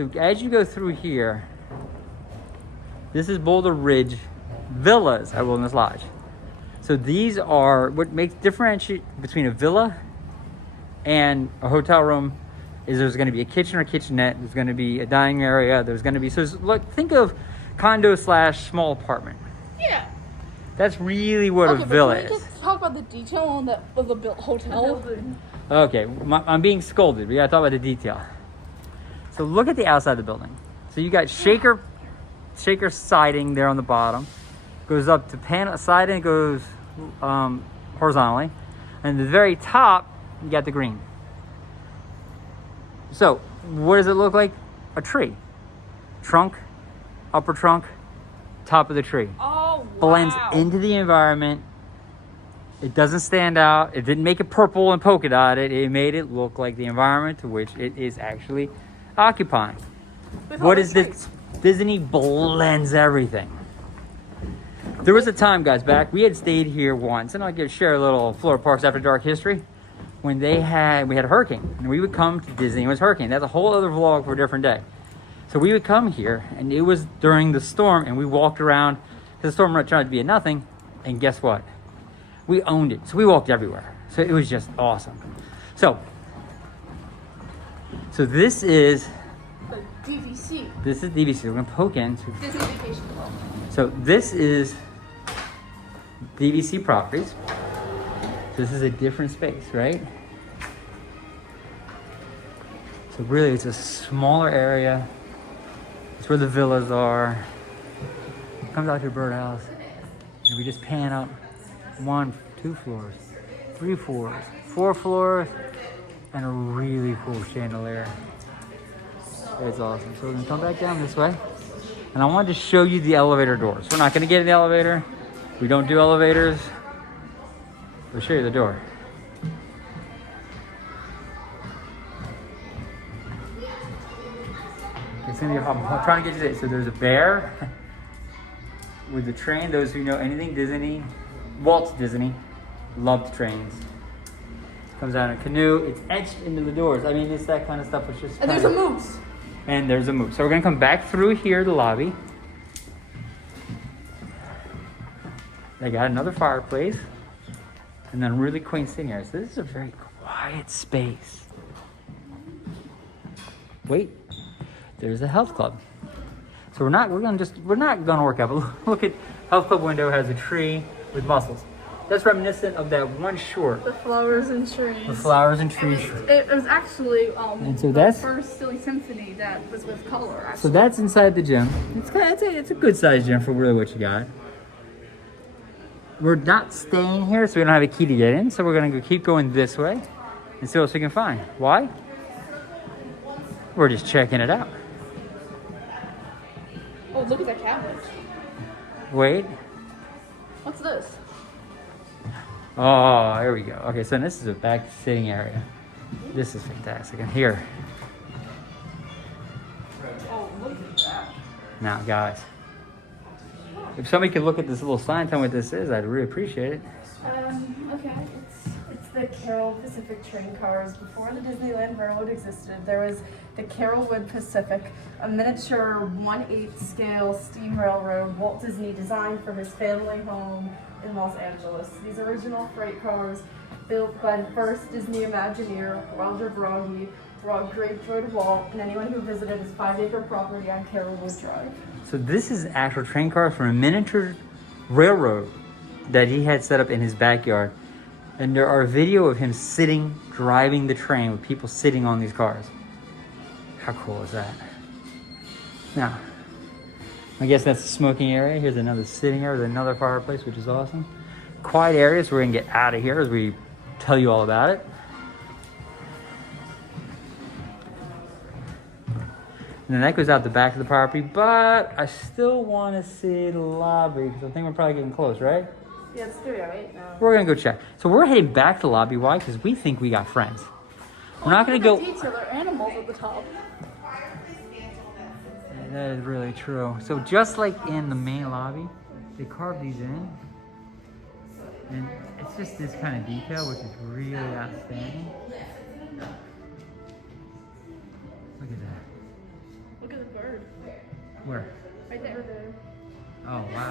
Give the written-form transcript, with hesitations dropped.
So as you go through here, this is Boulder Ridge Villas at Wilderness Lodge. So these are what makes differentiate between a villa and a hotel room is there's going to be a kitchen or kitchenette, there's going to be a dining area, there's going to be, so look, think of condo / small apartment. Yeah. That's really what a villa is. Can we just talk about the detail on the hotel? Okay, I'm being scolded. We got to talk about the detail. So look at the outside of the building. So you got shaker siding there on the bottom. Goes up to panel siding, goes horizontally. And at the very top, you got the green. So what does it look like? A tree. Trunk, upper trunk, top of the tree. Oh, wow. Blends into the environment. It doesn't stand out. It didn't make it purple and polka dotted. It made it look like the environment to which it is actually occupying. What is this? Disney blends everything. There was a time, guys, back, we had stayed here once, and I'll share a little Florida Parks After Dark history, when we had a hurricane, and we would come to Disney, it was hurricane. That's a whole other vlog for a different day. So we would come here, and it was during the storm, and we walked around, because the storm turned out to be a nothing, and guess what? We owned it. So we walked everywhere. So it was just awesome. So this is The DVC. This is DVC. We're gonna poke in. Disney Vacation Club. So this is DVC properties. This is a different space, right? So really, it's a smaller area. It's where the villas are. Comes out to a birdhouse, and we just pan up 1, 2 floors, 3 floors, 4 floors, and a really cool chandelier. It's awesome. So we're gonna come back down this way, and I wanted to show you the elevator doors. We're not gonna get in the elevator. We don't do elevators. We'll show you the door. It's gonna be a problem. I'm trying to get you this. So there's a bear with the train. Those who know anything Disney, Walt Disney, loved trains. Comes out in a canoe. It's etched into the doors. I mean, it's that kind of stuff. It's just. And there's a moose. And there's a moose. So we're gonna come back through here, the lobby. They got another fireplace, and then really quaint sitting area. So this is a very quiet space. Wait, there's a health club. So we're not gonna work out. But look at health club window has a tree with mussels. That's reminiscent of that one short. The flowers and trees. The flowers and trees. It was actually and so the that's first Silly Symphony that was with color. Actually. So that's inside the gym. It's a good sized gym for really what you got. We're not staying here, so we don't have a key to get in. So we're gonna keep going this way and see what else we can find. Why? We're just checking it out. Oh, look at that cabinet. Wait. What's this? Oh, here we go. Okay, so this is a back sitting area. This is fantastic. And here. Oh, look at that. Now, guys, if somebody could look at this little sign, tell me what this is, I'd really appreciate it. Okay, it's the Carroll Pacific train cars. Before the Disneyland Railroad existed, there was the Carrollwood Pacific, a miniature 1/8 scale steam railroad Walt Disney designed for his family home in Los Angeles. These original freight cars, built by the first Disney Imagineer, Roger Broggie, brought great joy to Walt and anyone who visited his 5-acre property on Carrollwood Drive. So this is actual train cars from a miniature railroad that he had set up in his backyard. And there are video of him sitting, driving the train with people sitting on these cars. How cool is that? Now, I guess that's the smoking area. Here's another sitting area with another fireplace, which is awesome. Quiet area, so we're gonna get out of here as we tell you all about it. And then that goes out the back of the property, but I still want to see the lobby because I think we're probably getting close, right? Yeah, it's 3:08 now. We're gonna go check. So we're heading back to the lobby. Why? Because we think we got friends. We're not gonna go. Detail, there are animals at the top. That is really true. So just like in the main lobby, they carved these in, and it's just this kind of detail, which is really outstanding. Look at that. bird. Where? Right there. Over there. Oh, wow.